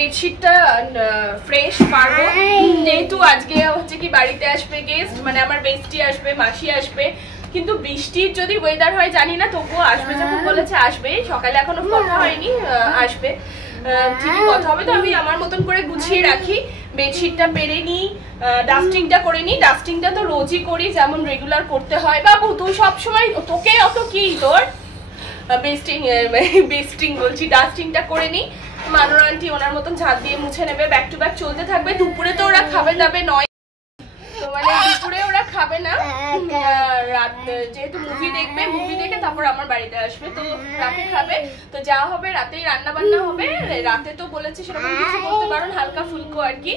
বেডশিটটা ফ্রেশ পারবো, যেহেতু আজকে হচ্ছে কি বাড়িতে আসবে গেস্ট, মানে আমার বেস্টি আসবে, মাসি আসবে। কিন্তু বৃষ্টির যদি ওয়েদার হয় জানি না, তবুও আসবে যখন বলেছে আসবে। সকালে এখনো কথা হয়নি, আসবে ঠিকই কথা হবে। তো আমি আমার মতন করে গুছিয়ে রাখি, বেডশিটটা পেরে নিই, ডাস্টিংটা করে নিই। ডাস্টিংটা তো রোজই করি, যেমন রেগুলার করতে হয়। বাবু তুই সবসময়, তোকে অত কি তোর বেস্টিং বলছি, ডাস্টিংটা করে নিই। মানুর আন্টি ওনার মতন ঝাঁট দিয়ে মুছে নেবে, ব্যাক টু ব্যাক চলতে থাকবে। দুপুরে তো ওরা খাবে দাবে নয়, তো মানে দুপুরে ওরা খাবে না, রাত যেহেতু মুভি দেখবে, মুভি দেখে তারপর আমার বাড়িতে আসবে, তো রাতে খাবে। তো যা হবে রাতেই রান্না বান্না হবে। রাতে তো বলেছে সেরকম কিছু করতে পারো, হালকা ফুলকো আর কি।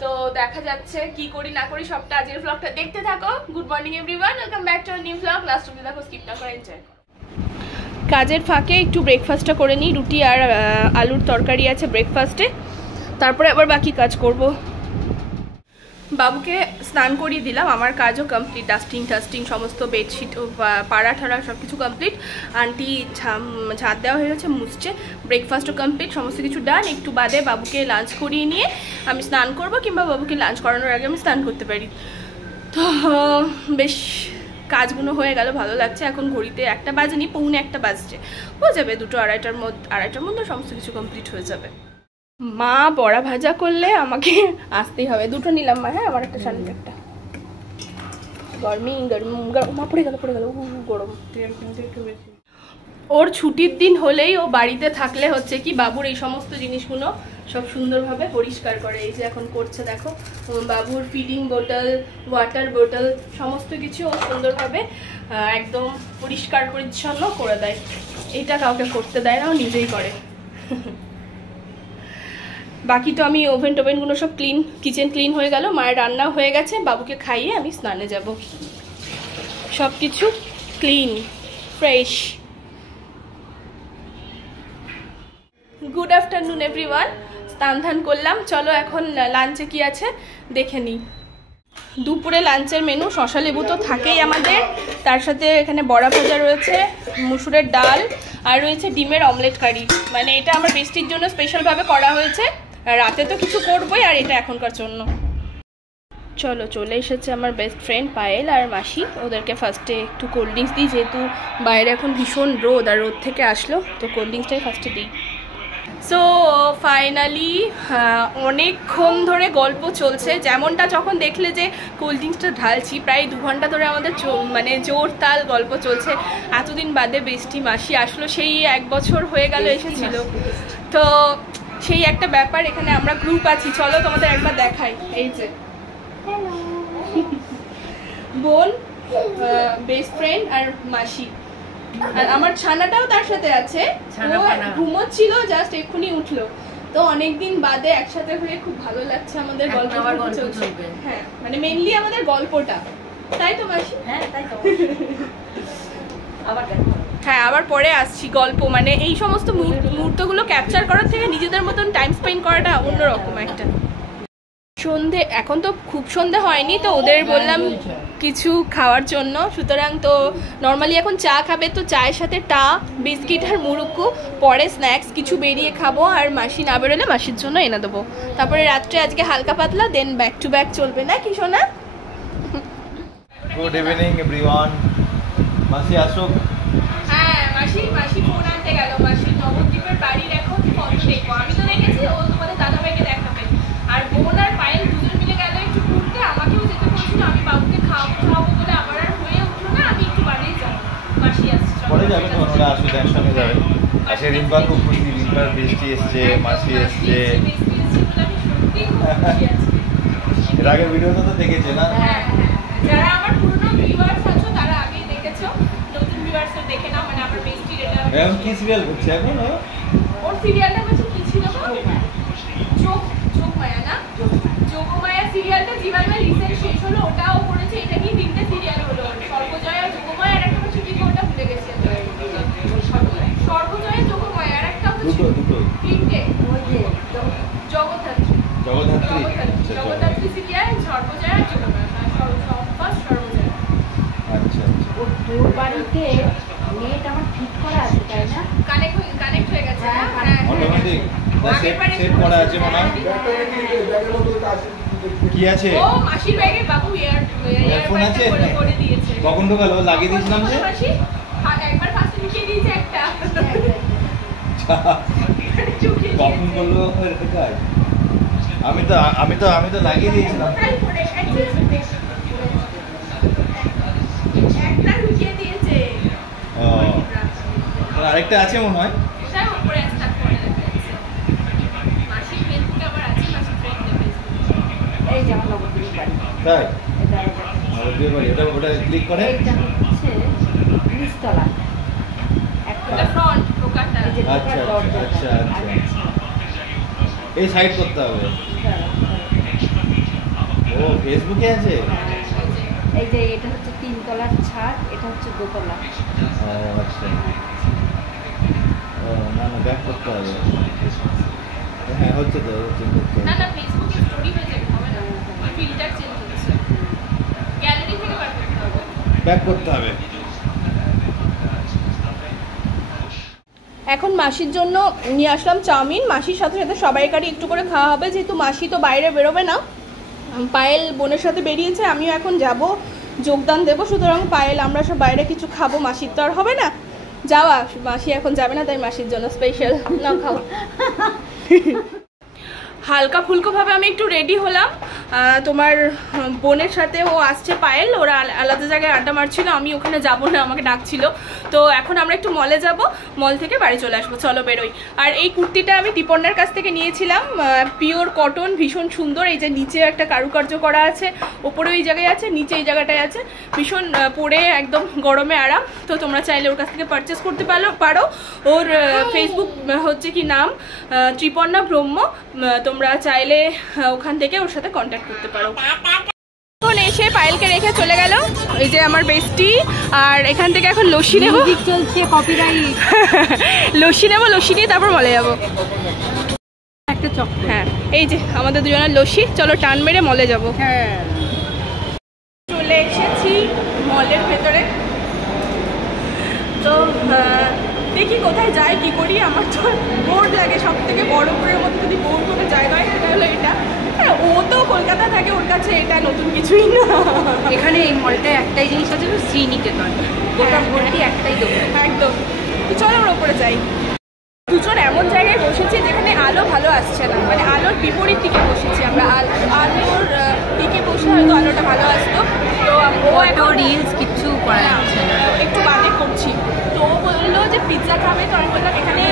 তো দেখা যাচ্ছে কি করি না করি সবটা আজকের ব্লগটা দেখতে থাকো। Good morning everyone, welcome back to our new blog. Last অবধি দেখো, স্কিপ না করে এনজয়। কাজের ফাঁকে একটু ব্রেকফাস্টটা করে নিই, রুটি আর আলুর তরকারি আছে ব্রেকফাস্টে, তারপরে আবার বাকি কাজ করব। বাবুকে স্নান করিয়ে দিলাম, আমার কাজও কমপ্লিট, ডাস্টিং সমস্ত বেডশিট পাড়া ঠাড়া সব কিছু কমপ্লিট। আন্টি ঝাঁট দেওয়া হয়ে গেছে, মুছছে। ব্রেকফাস্টও কমপ্লিট, সমস্ত কিছু ডান। একটু বাদে বাবুকে লাঞ্চ করিয়ে নিয়ে আমি স্নান করব, কিংবা বাবুকে লাঞ্চ করানোর আগে আমি স্নান করতে পারি। তো বেশ কাজগুলো হয়ে গেল, ভালো লাগছে। এখন ঘড়িতে 1টা বাজেনি, 1:45 বাজছে, হয়ে যাবে 2টো 2:30টার মধ্যে সমস্ত কিছু কমপ্লিট হয়ে যাবে। মা বড়া ভাজা করলে আমাকে আসতেই হবে। 2টো নিলাম মা, হ্যাঁ আমার একটা শাড়ির একটা গরমি মা পড়ে গেল গরম। ওর ছুটির দিন হলেই ও বাড়িতে থাকলে হচ্ছে কি বাবুর এই সমস্ত জিনিসগুলো সব সুন্দরভাবে পরিষ্কার করে। এই যে এখন করছে দেখো, বাবুর ফিডিং বোতল, ওয়াটার বোতল সমস্ত কিছু ও সুন্দরভাবে একদম পরিষ্কার পরিচ্ছন্ন করে দেয়। এটা কাউকে করতে দেয় না, ও নিজেই করে। বাকি তো আমি ওভেনগুলো সব ক্লিন, কিচেন ক্লিন হয়ে গেল, মায়ের রান্নাও হয়ে গেছে, বাবুকে খাইয়ে আমি স্নানে যাব। সব কিছু clean fresh. Good afternoon everyone, স্নান ধান করলাম। চলো এখন লাঞ্চে কি আছে দেখে নিই। দুপুরে লাঞ্চের মেনু শশা লেবু তো থাকেই আমাদের, তার সাথে এখানে বড়া ভাজা রয়েছে, মুসুরের ডাল, আর রয়েছে ডিমের অমলেট কারি। মানে এটা আমার বেস্টির জন্য স্পেশালভাবে করা হয়েছে। রাতে তো কিছু করবোই, আর এটা এখনকার জন্য। চলো চলে এসেছে আমার বেস্ট ফ্রেন্ড পায়েল আর মাসি। ওদেরকে ফার্স্টে একটু কোল্ড ড্রিঙ্কস দিই, যেহেতু বাইরে এখন ভীষণ রোদ, আর রোদ থেকে আসলো তো কোল্ড ড্রিঙ্কসটাই ফার্স্টে দিই। সো ফাইনালি অনেকক্ষণ ধরে গল্প চলছে, যেমনটা যখন দেখলে যে কোল্ড ড্রিঙ্কসটা ঢালছি, প্রায় 2 ঘন্টা ধরে আমাদের মানে জোর তাল গল্প চলছে। এতদিন বাদে বেস্টি মাসি আসলো, সেই 1 বছর হয়ে গেল এসেছিল, তো সেই একটা ব্যাপার। এখানে আমরা গ্রুপ আছি, চলো তোমাদের একবার দেখাই। এই যে বোন, বেস্ট ফ্রেন্ড আর মাসি, আর আমার ছানাটাও তার সাথে আছে। ও ঘুমোচ্ছিল, জাস্ট এক্ষুনি উঠলো। তো অনেকদিন বাদে একসাথে হয়ে খুব ভালো লাগছে আমাদের, গল্প চলছে। হ্যাঁ মানে মেইনলি আমাদের গল্পটা, তাই তো মাসি? হ্যাঁ তাই তো। হ্যাঁ আবার পরে আসছি গল্প, মানে এই সমস্ত মুহূর্তগুলো ক্যাপচার করার থেকে নিজেদের মতন টাইম স্পেন্ড করাটা অন্যরকম একটা। সন্ধে এখন তো খুব সন্ধে হয়নি, তো ওদের বললাম কিছু খাওয়ার জন্য, সুতরাং তো নর্মালি এখন চা খাবে, তো চায়ের সাথে টা, বিস্কিট আর মুরুক্কু, পরে স্ন্যাক্স কিছু বেরিয়ে খাবো, আর মাসি না বেরোলে মাসির জন্য এনে দেবো। তারপরে রাত্রে আজকে হালকা পাতলা, দেন ব্যাক টু ব্যাক চলবে, না কি শোনা? Good evening everyone. মাসি আসুক। হ্যাঁ মাসি ফোন আনতে গেল। মাসি নবদ্বীপের বাড়ির এখন ফটো দেখবো, আমি তো দেখেছি, ও তোমাদের দাদাভাইকে দেখাবে। আর বোন আর পায়েল দুজন মিলে গেল একটু ঘুরতে, আমাকেও যেতে বলছিল, আমি বাবুকে খাওয়াবো বলে আমার আর হয়ে উঠলো না, আমি একটু বাড়িই যাবো। মাসি আসছে, পরে যাবে তো, ওরা আসবে টেনশনে যাবে। আজকে রিম্পা খুব খুশি, রিম্পার বৃষ্টি এসছে, মাসি এসছে। এর আগের ভিডিওটা তো দেখেছে না? হ্যাঁ যারা আমার পুরনো ভিউয়ার্স আছো তারা আগেই দেখেছো, নতুন ভিউয়ার্স দেখে নাও। মানে আমার বেস্টি এটা এখন কি সিরিয়াল করছে এখন? ওর সিরিয়ালটা বলছে কি ছিল গো? যোগমায়া না? যোগমায়া সিরিয়ালটা জীবনে রিসেন্ট শেষ হলো, ওটাও করেছে। এটা কি 3টে সিরিয়াল হলো, সর্বজয়া, যোগমায়া, আর একটা হচ্ছে কি, ওটা ভুলে গেছি। সর্বজয়া, যোগমায়া, আর একটা হচ্ছে দুটো 3টে, ওই যে জগদ্ধাত্রী সিরিয়াল, সর্বজয়া, যোগমায়া, সর্বজয়া। আচ্ছা ও তোর বাড়িতে নেট আমার ঠিক করা আছে তাই না? কানেক্ট হয়ে গেছে। অটোমেটিক সেট করা আছে মনে হয়। কি আছে? ও মাসির ব্যাগে বাবু ইয়ারফোন আছে করে দিয়েছে। কখন ঢোকালো? লাগিয়ে দিয়েছিলাম যে মাসি একবার ফার্স্টে লিখে দিয়েছে একটা। কখন করলো কাজ? আমি তো লাগিয়ে দিয়েছিলাম। একটা লুকিয়ে দিয়েছে। ও আরেকটা আছে মনে হয়। সেটা উপরে একটা করে রেখেছে। মাসি ফেসবুকে আবার আছে, মাসি ফ্রেন্ড ফেসবুকে। এই যেমন নবদ্বীপ বাড়ি। তাই? নবদ্বীপ বাড়ি। ওটা ক্লিক করে। এইটা হচ্ছে নিচতলা। এটা ফ্রন্ট লোকালটা। আচ্ছা আচ্ছা আচ্ছা। এই সাইড করতে হবে। ও ফেসবুকে আছে? এই যে এটা হচ্ছে 3 তলার ছাদ, এটা হচ্ছে 2 তলা। ও আচ্ছা। ও না ব্যাক করতে হবে। হ্যাঁ হচ্ছে তো না ফেসবুকে স্টোরি হয়ে যাবে, হবে না। ফিল্টার চেঞ্জ হচ্ছে। গ্যালারি থেকে বার করতে হবে। ব্যাক করতে হবে। এখন মাসির জন্য নিয়ে আসলাম চাউমিন। মাসির সাথে সাথে সবাইকারই একটু করে খাওয়া হবে, যেহেতু মাসি তো বাইরে বেরোবে না। পায়েল বোনের সাথে বেরিয়েছে, আমিও এখন যাব যোগদান দেবো, সুতরাং পায়েল আমরা সব বাইরে কিছু খাবো, মাসির তো আর হবে না যাওয়া। মাসি এখন যাবে না, তাই মাসির জন্য স্পেশাল না খাও। হালকা ফুলকোভাবে আমি একটু রেডি হলাম। তোমার বোনের সাথে ও আসছে পায়েল, ওরা আলাদা জায়গায় আড্ডা মারছিল, আমি ওখানে যাবো না, আমাকে ডাকছিল। তো এখন আমরা একটু মলে যাব, মল থেকে বাড়ি চলে আসবো। চলো বেরোই। আর এই কুর্তিটা আমি দীপর্ণার কাছ থেকে নিয়েছিলাম, পিওর কটন, ভীষণ সুন্দর। এই যে নিচে একটা কারুকার্য করা আছে, ওপরে ওই জায়গায় আছে, নিচে এই জায়গাটায় আছে, ভীষণ পরে একদম গরমে আরাম। তো তোমরা চাইলে ওর কাছ থেকে পারচেস করতে পারো। ওর ফেসবুক হচ্ছে কি নাম, ত্রিপর্ণা ব্রহ্ম। তোমরা চাইলে ওখান থেকে ওর সাথে কন্ট্যাক্ট করতে পারো। এখন এসে পায়েলকে রেখে চলে গেল এই যে আমার বেস্টি। আর এখান থেকে এখন লস্যি নেবো, চলছে কপিরাইট। লস্যি নেবো, লস্যি নিয়ে তারপর মলে যাবো। একটা চক। হ্যাঁ এই যে আমাদের দুজনের লস্যি। চলো টান মেরে মলে যাবো। হ্যাঁ চলে এসেছি মলের ভেতরে। তো দেখি কোথায় যাই, কি করি। আমার তো বোর্ড লাগে, সব থেকে বড় বোর্ডের মধ্যে যদি বোর্ড কোনো জায়গা হয় সেটা হলো এটা। হ্যাঁ ও তো কলকাতা থাকে, ওর কাছে এটা নতুন কিছুই না। এখানে এই মলটায় একটাই জিনিস আছে, শ্রীনিকেতন। গোটা ভর্তি একটাই দোকান। একদম। তো চলো ওর ওপরে যাই। দুজন এমন জায়গায় বসেছি যেখানে আলো ভালো আসছে না, মানে আলোর বিপরীত দিকে বসেছি আমরা। আলোর দিকে বসে হয়তো আলোটা ভালো আসতো। তো ও একটা রিলস কিচ্ছু করা যাচ্ছে না, একটু বাদে করছি। তো ও বললো যে পিৎজা খাবে, তো আমি বললাম এখানে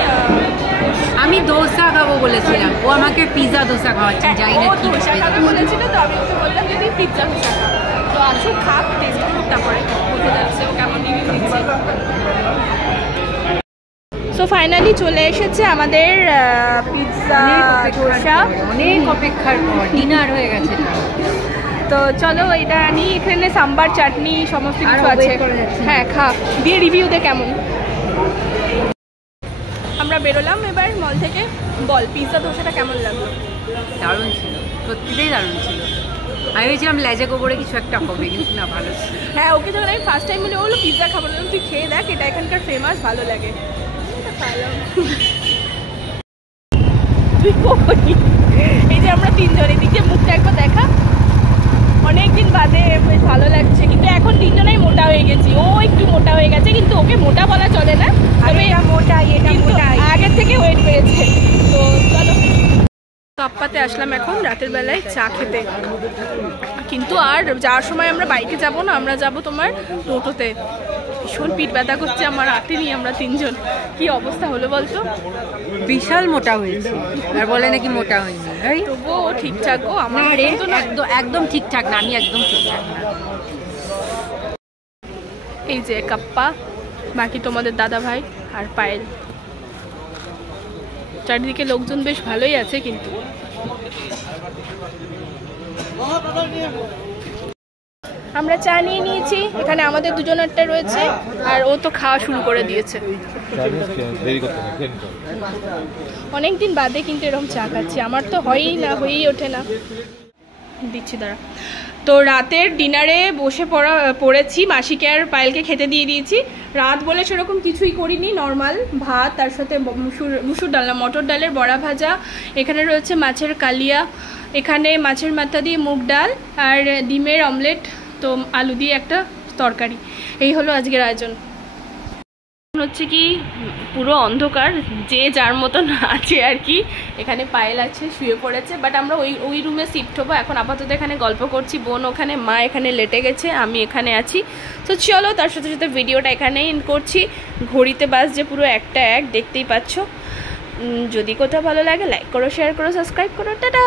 আমি দোসা খাবো বলেছিলাম, ও আমাকে পিৎজা দোসা খাওয়াচ্ছে, জানি না কি দোসা খাবে বলেছিল। তো আমি ওকে বললাম যদি পিৎজা দোসা খাবে, তো আসুক খাক, টেস্ট করুক, তারপরে বোঝা যাচ্ছে ও কেমন রিভিউ দিচ্ছে। সো ফাইনালি চলে এসেছে আমাদের পিৎজা দোসা। অনেক অপেক্ষার পর ডিনার হয়ে গেছে। তো চলো এটা আনি। এখানে সাম্বার, চাটনি সমস্ত কিছু আর আছে। wait করে যাচ্ছি। হ্যাঁ খা, দিয়ে রিভিউ দে কেমন। আমরা বেরোলাম এবার মল থেকে। বল পিৎজা দোসাটা কেমন লাগলো? দারুণ ছিল, সত্যিটাই দারুণ ছিল। আমি ভেবেছিলাম লেজে গোবরে কিছু একটা হবে, কিন্তু না, ভালো ছিল। হ্যাঁ ওকে যখন আমি ফার্স্ট টাইম বলে বললো পিৎজা খাবো, না তুই খেয়ে দেখ, এটা এখানকার ফেমাস, ভালো লাগে। তুই কই? এই যে আমরা তিনজন, এদিকে মুখটা একবার দেখা। অনেকদিন বাদে বেশ ভালো লাগছে, কিন্তু এখন তিনজনেই মোটা হয়ে গেছি। ও একটু মোটা হয়ে গেছে, কিন্তু ওকে মোটা বলা চলে না, তবে মোটা আগের থেকে ওয়েট বেড়েছে। তো চলো কাপ্পাতে আসলাম এখন রাতের বেলায় চা খেতে। কিন্তু আর যাওয়ার সময় আমরা বাইকে যাব না, আমরা যাব তোমার টোটোতে। ভীষণ পিঠ ব্যথা করছে আমার, রাতে নিয়ে আমরা তিনজন। কি অবস্থা হলো বলতো? বিশাল মোটা হয়েছে, আর বলে নাকি মোটা হয়নি। তবুও ঠিকঠাক গো, আমার একদম ঠিকঠাক না, আমি একদম ঠিকঠাক না। এই যে কাপ্পা, বাকি তোমাদের দাদা ভাই আর পায়েল। চারিদিকে লোকজন বেশ ভালোই আছে। কিন্তু আমরা চা নিয়ে নিয়েছি, এখানে আমাদের দুজনেরটা রয়েছে, আর ও তো খাওয়া শুরু করে দিয়েছে। অনেকদিন বাদে কিন্তু এরকম চা খাচ্ছি, আমার তো হয়েই ওঠে না। দিচ্ছি দাঁড়া। তো রাতের ডিনারে বসে পড়েছি, মাসিকে আর পায়েলকে খেতে দিয়ে দিয়েছি। রাত বলে সেরকম কিছুই করিনি, নর্মাল ভাত, তার সাথে মুসুর ডাল না মটর ডালের বড়া ভাজা, এখানে রয়েছে মাছের কালিয়া, এখানে মাছের মাথা দিয়ে মুগ ডাল, আর ডিমের অমলেট, তো আলু দিয়ে একটা তরকারি। এই হলো আজকের আয়োজন। হচ্ছে কি পুরো অন্ধকার, যে যার মতন আছে আর কি। এখানে পায়েল আছে, শুয়ে পড়েছে, বাট আমরা ওই রুমে শিফট হবো এখন। আপাতত এখানে গল্প করছি, বোন ওখানে, মা এখানে লেটে গেছে, আমি এখানে আছি। তো চলো, তার সাথে সাথে ভিডিওটা এখানেই এন্ড করছি। ঘড়িতে বাজছে পুরো 1টা 1, দেখতেই পাচ্ছ। যদি কোথাও ভালো লাগে লাইক করো, শেয়ার করো, সাবস্ক্রাইব করো। টাটা।